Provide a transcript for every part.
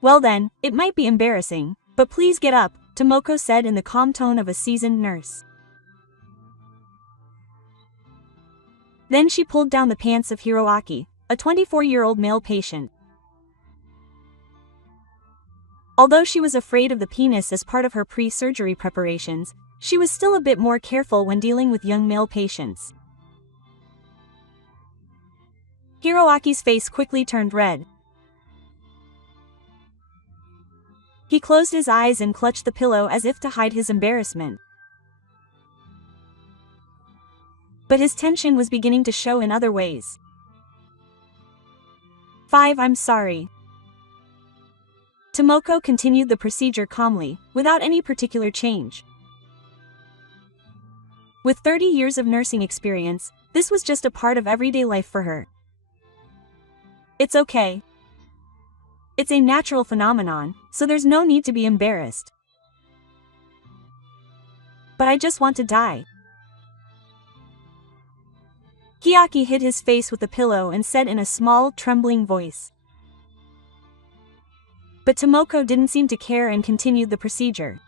Well then, it might be embarrassing, but please get up, Tomoko said in the calm tone of a seasoned nurse. Then she pulled down the pants of Hiroaki, a 24-year-old male patient. Although she was afraid of the penis as part of her pre-surgery preparations, she was still a bit more careful when dealing with young male patients. Hiroaki's face quickly turned red. He closed his eyes and clutched the pillow as if to hide his embarrassment. But his tension was beginning to show in other ways. 5. I'm sorry. Tomoko continued the procedure calmly, without any particular change. With 30 years of nursing experience, this was just a part of everyday life for her. It's okay. It's a natural phenomenon, so there's no need to be embarrassed. But I just want to die. Hiroaki hid his face with the pillow and said in a small, trembling voice. But Tomoko didn't seem to care and continued the procedure.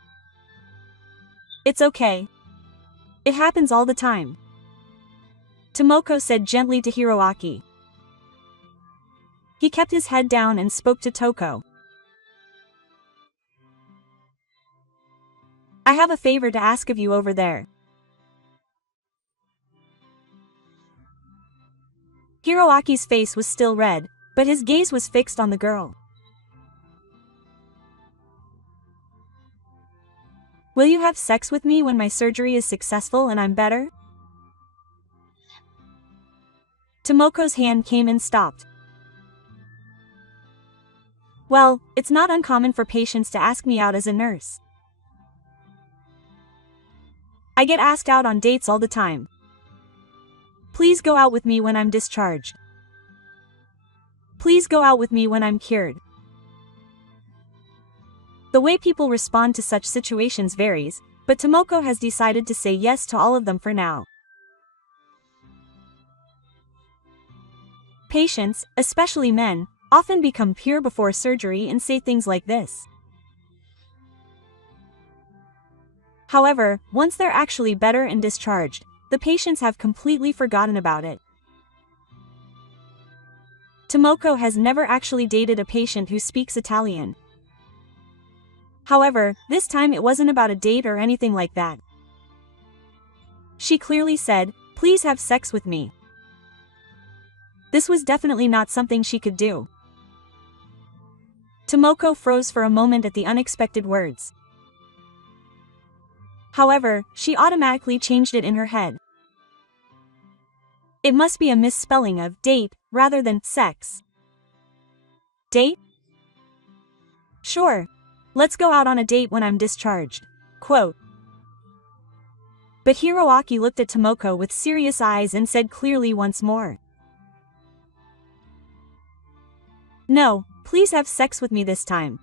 It's okay. It happens all the time, Tomoko said gently to Hiroaki. He kept his head down and spoke to Toko. I have a favor to ask of you over there. Hiroaki's face was still red, but his gaze was fixed on the girl. Will you have sex with me when my surgery is successful and I'm better? Tomoko's hand came and stopped. Well, it's not uncommon for patients to ask me out as a nurse. I get asked out on dates all the time. Please go out with me when I'm discharged. Please go out with me when I'm cured. The way people respond to such situations varies, but Tomoko has decided to say yes to all of them for now. Patients, especially men, often become pure before surgery and say things like this. However, once they're actually better and discharged, the patients have completely forgotten about it. Tomoko has never actually dated a patient who speaks Italian. However, this time it wasn't about a date or anything like that. She clearly said, "Please have sex with me." This was definitely not something she could do. Tomoko froze for a moment at the unexpected words. However, she automatically changed it in her head. It must be a misspelling of date rather than sex. Date? Sure. Let's go out on a date when I'm discharged. Quote. But Hiroaki looked at Tomoko with serious eyes and said clearly once more. No, please have sex with me this time.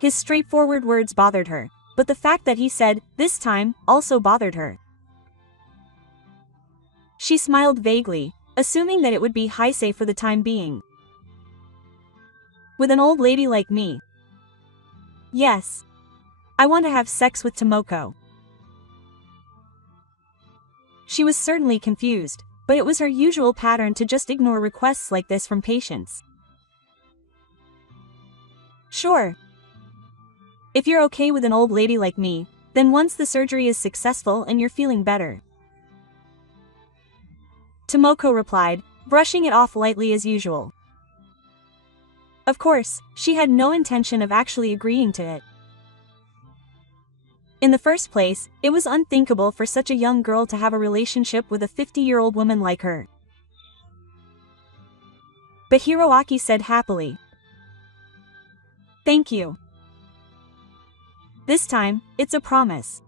His straightforward words bothered her, but the fact that he said, "this time," also bothered her. She smiled vaguely, assuming that it would be heisei for the time being. With an old lady like me? Yes. I want to have sex with Tomoko. She was certainly confused, but it was her usual pattern to just ignore requests like this from patients. Sure. If you're okay with an old lady like me, then once the surgery is successful and you're feeling better. Tomoko replied, brushing it off lightly as usual. Of course, she had no intention of actually agreeing to it. In the first place, it was unthinkable for such a young girl to have a relationship with a 50-year-old woman like her. But Hiroaki said happily. Thank you. This time, it's a promise.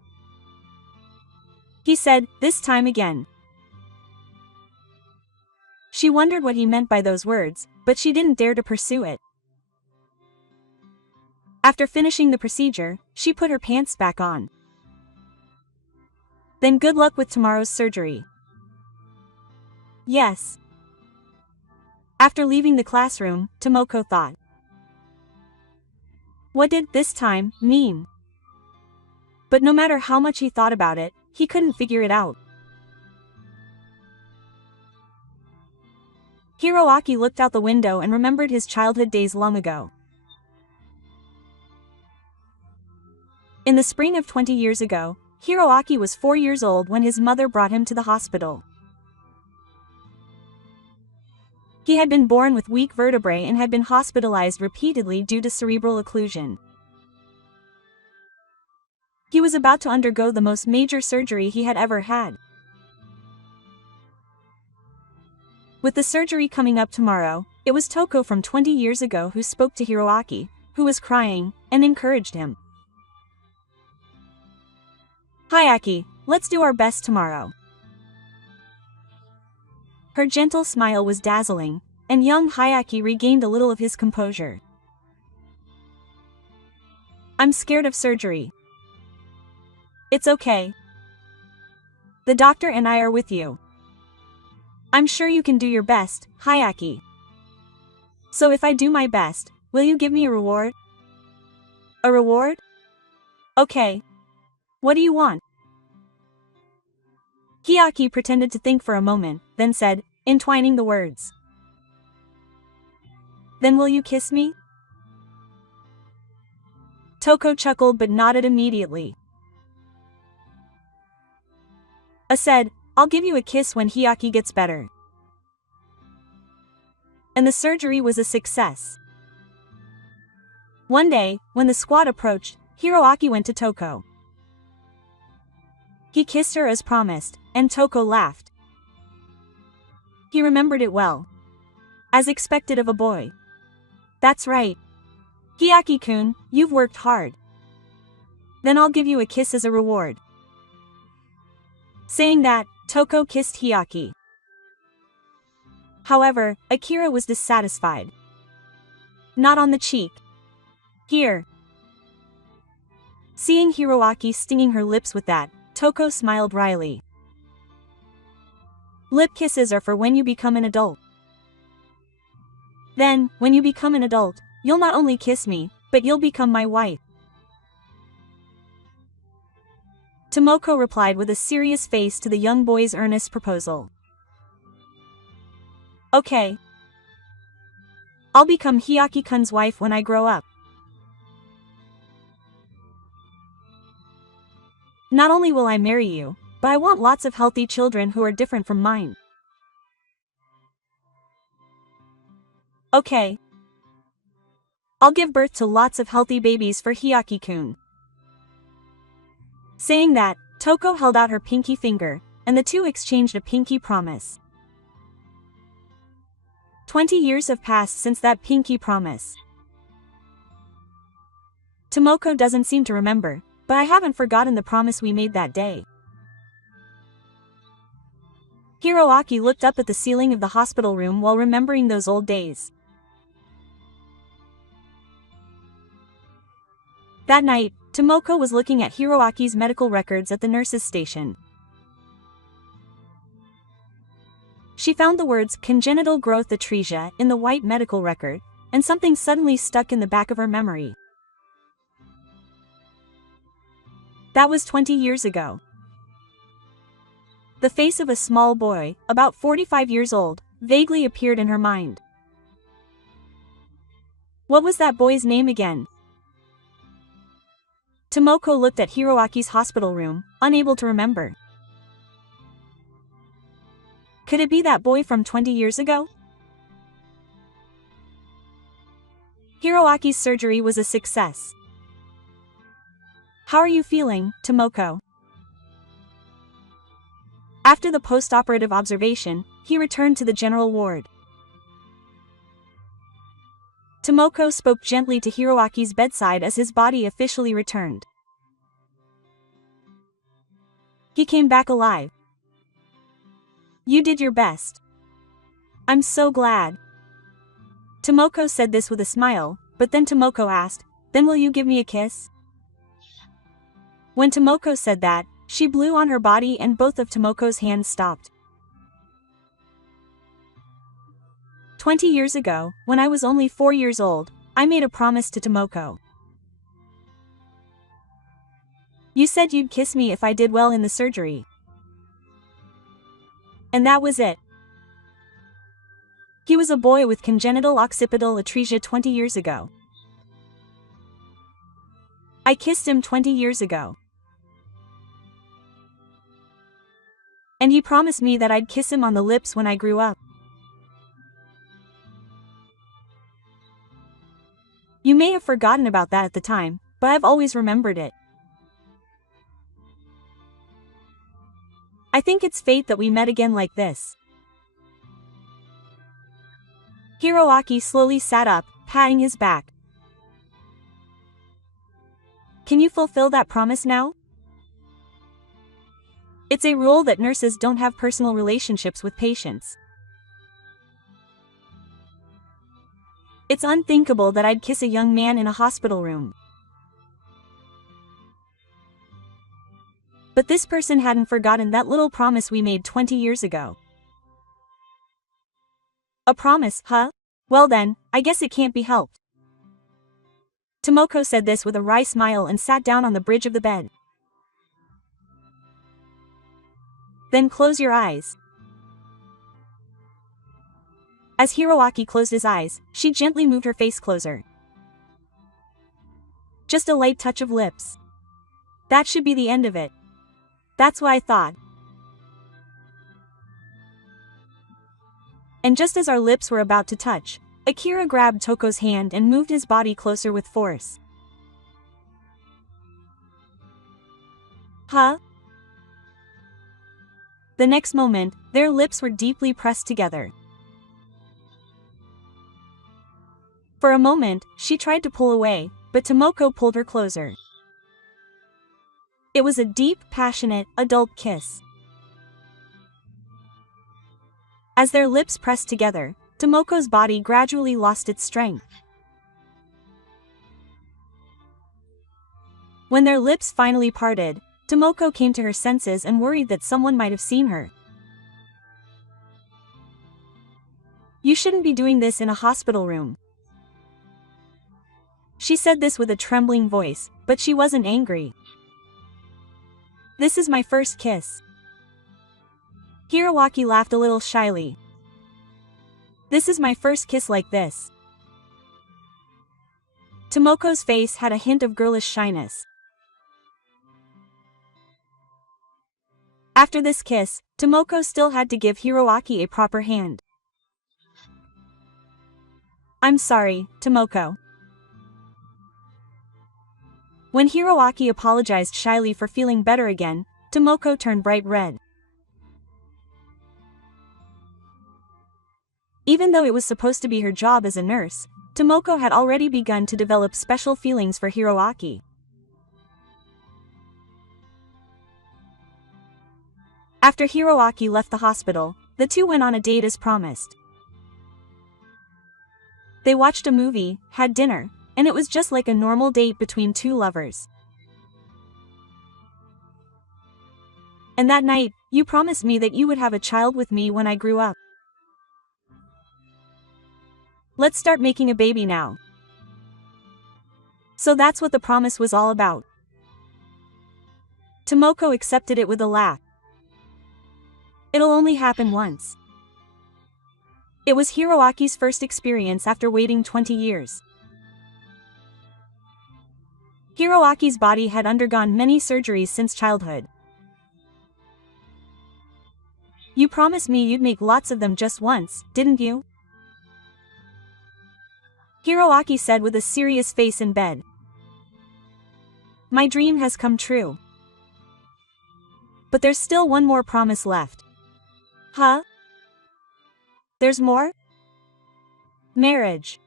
He said, this time again. She wondered what he meant by those words, but she didn't dare to pursue it. After finishing the procedure, she put her pants back on. Then good luck with tomorrow's surgery. Yes. After leaving the classroom, Tomoko thought. What did this time mean? But no matter how much he thought about it, he couldn't figure it out. Hiroaki looked out the window and remembered his childhood days long ago. In the spring of 20 years ago, Hiroaki was 4 years old when his mother brought him to the hospital. He had been born with weak vertebrae and had been hospitalized repeatedly due to cerebral occlusion. He was about to undergo the most major surgery he had ever had. With the surgery coming up tomorrow, it was Toko from 20 years ago who spoke to Hiroaki, who was crying, and encouraged him. "Hiaki, let's do our best tomorrow." Her gentle smile was dazzling, and young Hiaki regained a little of his composure. "I'm scared of surgery." "It's okay. The doctor and I are with you. I'm sure you can do your best, Hiaki. So if I do my best, will you give me a reward?" "A reward? Okay. What do you want?" Hiaki pretended to think for a moment, then said, entwining the words. "Then will you kiss me?" Toko chuckled but nodded immediately. I said, "I'll give you a kiss when Hiaki gets better." And the surgery was a success. One day, when the squad approached, Hiroaki went to Toko. He kissed her as promised, and Toko laughed. He remembered it well. As expected of a boy. "That's right. Hiaki-kun, you've worked hard. Then I'll give you a kiss as a reward." Saying that, Toko kissed Hiaki. However, Akira was dissatisfied. "Not on the cheek. Here." Seeing Hiroaki stinging her lips with that, Toko smiled wryly. "Lip kisses are for when you become an adult. Then, when you become an adult, you'll not only kiss me, but you'll become my wife." Tomoko replied with a serious face to the young boy's earnest proposal. "Okay. I'll become Hiaki-kun's wife when I grow up. Not only will I marry you, but I want lots of healthy children who are different from mine." "Okay. I'll give birth to lots of healthy babies for Hiaki-kun." Saying that, Toko held out her pinky finger, and the two exchanged a pinky promise. 20 years have passed since that pinky promise. Tomoko doesn't seem to remember, but I haven't forgotten the promise we made that day. Hiroaki looked up at the ceiling of the hospital room while remembering those old days. That night, Tomoko was looking at Hiroaki's medical records at the nurse's station. She found the words congenital growth atresia in the white medical record, and something suddenly stuck in the back of her memory. That was 20 years ago. The face of a small boy, about 45 years old, vaguely appeared in her mind. What was that boy's name again? Tomoko looked at Hiroaki's hospital room, unable to remember. Could it be that boy from 20 years ago? Hiroaki's surgery was a success. "How are you feeling, Tomoko?" After the post-operative observation, he returned to the general ward. Tomoko spoke gently to Hiroaki's bedside as his body officially returned. "He came back alive. You did your best. I'm so glad." Tomoko said this with a smile, but then Tomoko asked, "Then will you give me a kiss?" When Tomoko said that, she blew on her body and both of Tomoko's hands stopped. 20 years ago, when I was only 4 years old, I made a promise to Tomoko. You said you'd kiss me if I did well in the surgery. And that was it. He was a boy with congenital occipital atresia 20 years ago. I kissed him 20 years ago. And he promised me that I'd kiss him on the lips when I grew up. You may have forgotten about that at the time, but I've always remembered it. I think it's fate that we met again like this. Hiroaki slowly sat up, patting his back. Can you fulfill that promise now? It's a rule that nurses don't have personal relationships with patients. It's unthinkable that I'd kiss a young man in a hospital room. But this person hadn't forgotten that little promise we made 20 years ago. A promise, huh? Well then, I guess it can't be helped. Tomoko said this with a wry smile and sat down on the bridge of the bed. Then close your eyes. As Hiroaki closed his eyes, she gently moved her face closer. Just a light touch of lips. That should be the end of it. That's what I thought. And just as our lips were about to touch, Akira grabbed Toko's hand and moved his body closer with force. Huh? The next moment, their lips were deeply pressed together. For a moment, she tried to pull away, but Tomoko pulled her closer. It was a deep, passionate, adult kiss. As their lips pressed together, Tomoko's body gradually lost its strength. When their lips finally parted, Tomoko came to her senses and worried that someone might have seen her. You shouldn't be doing this in a hospital room. She said this with a trembling voice, but she wasn't angry. This is my first kiss. Hiroaki laughed a little shyly. This is my first kiss like this. Tomoko's face had a hint of girlish shyness. After this kiss, Tomoko still had to give Hiroaki a proper hand. I'm sorry, Tomoko. When Hiroaki apologized shyly for feeling better again, Tomoko turned bright red. Even though it was supposed to be her job as a nurse, Tomoko had already begun to develop special feelings for Hiroaki. After Hiroaki left the hospital, the two went on a date as promised. They watched a movie, had dinner, and it was just like a normal date between two lovers. And that night, you promised me that you would have a child with me when I grew up. Let's start making a baby now. So that's what the promise was all about. Tomoko accepted it with a laugh. It'll only happen once. It was Hiroaki's first experience after waiting 20 years. Hiroaki's body had undergone many surgeries since childhood. You promised me you'd make lots of them just once, didn't you? Hiroaki said with a serious face in bed. My dream has come true. But there's still one more promise left. Huh? There's more? Marriage.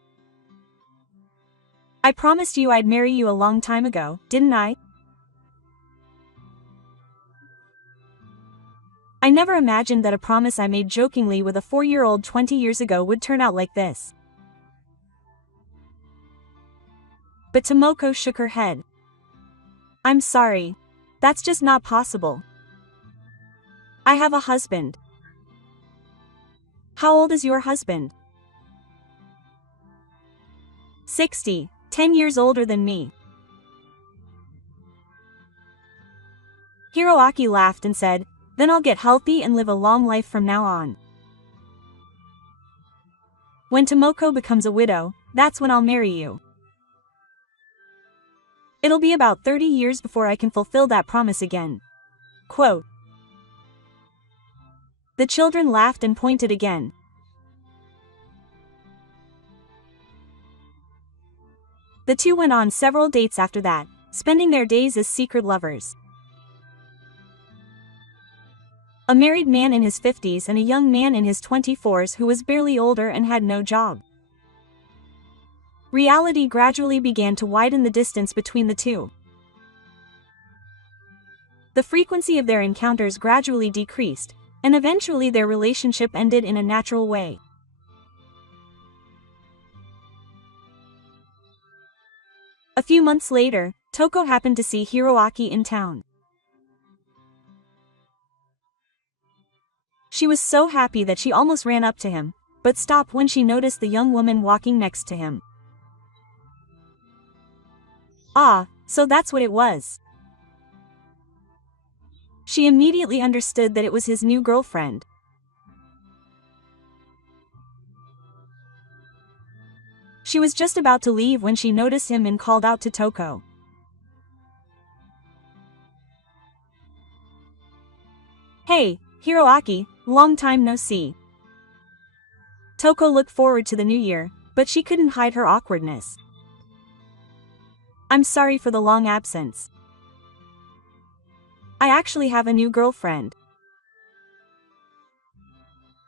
I promised you I'd marry you a long time ago, didn't I? I never imagined that a promise I made jokingly with a 4-year-old 20 years ago would turn out like this. But Tomoko shook her head. I'm sorry. That's just not possible. I have a husband. How old is your husband? 60, 10 years older than me. Hiroaki laughed and said, "Then I'll get healthy and live a long life from now on. When Tomoko becomes a widow, that's when I'll marry you. It'll be about 30 years before I can fulfill that promise again." Quote. The children laughed and pointed again. The two went on several dates after that, spending their days as secret lovers. A married man in his 50s and a young man in his 24s who was barely older and had no job. Reality gradually began to widen the distance between the two. The frequency of their encounters gradually decreased, and eventually their relationship ended in a natural way. A few months later, Toko happened to see Hiroaki in town. She was so happy that she almost ran up to him, but stopped when she noticed the young woman walking next to him. Ah, so that's what it was. She immediately understood that it was his new girlfriend. She was just about to leave when she noticed him and called out to Toko. "Hey, Hiroaki, long time no see." Toko looked forward to the new year, but she couldn't hide her awkwardness. "I'm sorry for the long absence. I actually have a new girlfriend."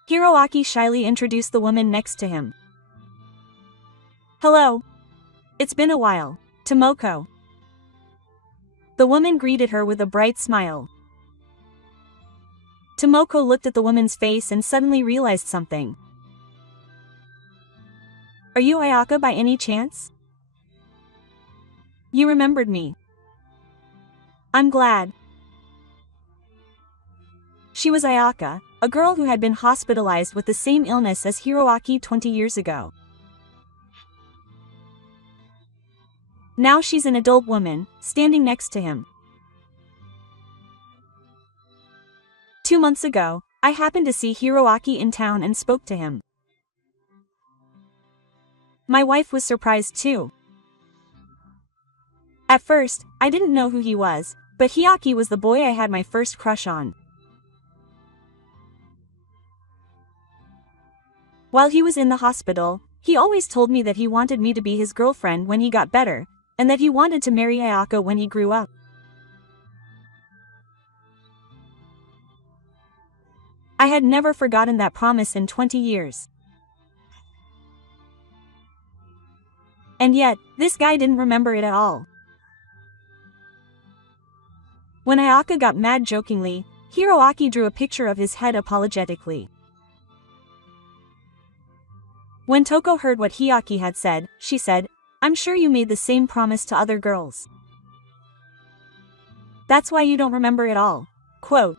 Hiroaki shyly introduced the woman next to him. "Hello. It's been a while, Tomoko." The woman greeted her with a bright smile. Tomoko looked at the woman's face and suddenly realized something. "Are you Ayaka by any chance? You remembered me. I'm glad." She was Ayaka, a girl who had been hospitalized with the same illness as Hiroaki 20 years ago. Now she's an adult woman, standing next to him. 2 months ago, I happened to see Hiroaki in town and spoke to him. My wife was surprised too. At first, I didn't know who he was, but Hiroaki was the boy I had my first crush on. While he was in the hospital, he always told me that he wanted me to be his girlfriend when he got better, and that he wanted to marry Ayaka when he grew up. I had never forgotten that promise in 20 years. And yet, this guy didn't remember it at all. When Ayaka got mad jokingly, Hiroaki drew a picture of his head apologetically. When Toko heard what Hiroaki had said, she said, "I'm sure you made the same promise to other girls. That's why you don't remember it all." Quote.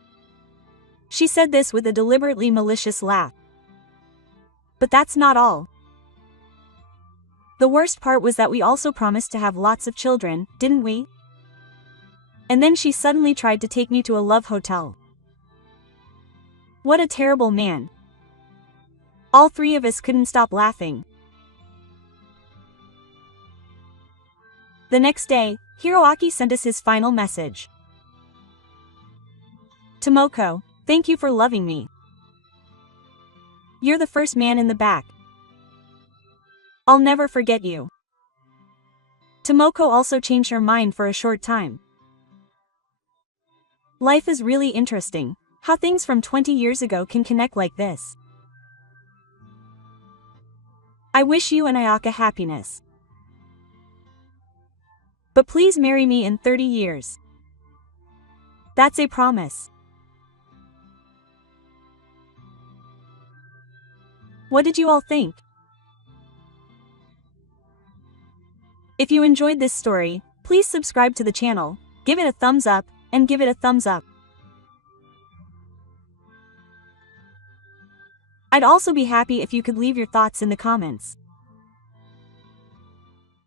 She said this with a deliberately malicious laugh. But that's not all. The worst part was that we also promised to have lots of children, didn't we? And then she suddenly tried to take me to a love hotel. What a terrible man. All three of us couldn't stop laughing. The next day, Hiroaki sent us his final message. "Tomoko, thank you for loving me. You're the first man in the back. I'll never forget you." Tomoko also changed her mind for a short time. Life is really interesting, how things from 20 years ago can connect like this. I wish you and Ayaka happiness. But please marry me in 30 years. That's a promise. What did you all think? If you enjoyed this story, please subscribe to the channel, give it a thumbs up, and give it a thumbs up. I'd also be happy if you could leave your thoughts in the comments.